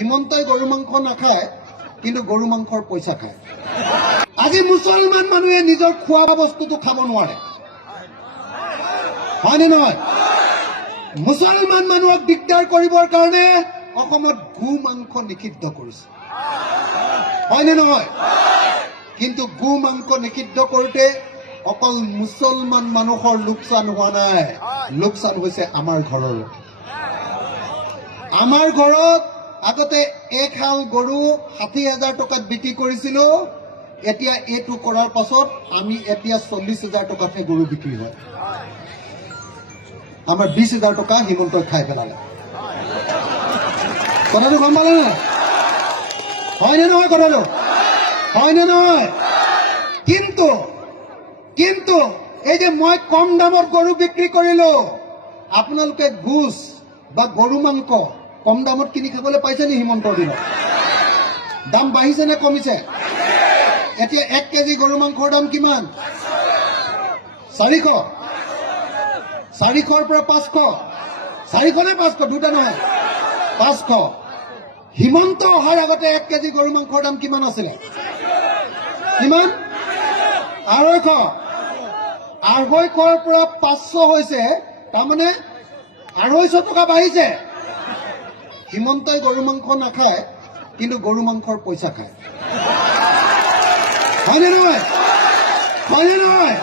হিমন্তই গৰু মাংস নাখায় কিন্তু গৰু মাংসৰ পইচা খায় আজি মুছলমান মানুহে নিজৰ খোৱা বস্তুটো খাব নোৱাৰে হয়নে নহয় মুছলমান মানুহক দিগদাৰ কৰিবৰ কাৰণে অসমত গো মাংস নিষিদ্ধ কৰিছে হয়নে নহয় কিন্তু গো মাংস নিষিদ্ধ কৰোঁতে অকল মুছলমান মানুহৰ লোকচান হোৱা নাই লোকচান হৈছে আমাৰ ঘৰৰ আমাৰ ঘৰত আগতে এক হাল গৰু ৬০,০০০ টকাত বিক্ৰী কৰিছিলো এতিয়া এইটো কৰাৰ পাছত আমি এতিয়া ৪০,০০০ টকাতহে গৰু বিক্ৰী হয় আমাৰ ২০,০০০ টকা হিমন্তই খাই পেলালে কথাটো গম পালে না হয়নে নহয় কথাটো হয়নে নহয় কিন্তু এই যে মই কম দামত গৰু বিক্ৰী কৰিলো আপোনালোকে গোছ বা গৰু মাংস কম দামত কিনি খাবলৈ পাইছে নি হিমন্তৰ দিনত দাম বাঢ়িছে নে কমিছে এতিয়া ১ কেজি গৰু মাংসৰ দাম কিমান ৪০০ 400ৰ পৰা 500 400 নে 500 দুটা নহয় 500 হিমন্ত অহাৰ আগতে 1 কেজি গৰু মাংসৰ দাম কিমান আছিলে কিমান 250 250ৰ পৰা 500 হৈছে তাৰমানে 250 টকা বাঢ়িছে হিমন্তই গৰু মাংস নাখায় কিন্তু গৰু মাংসৰ পইচা খায় হয়নে নহয়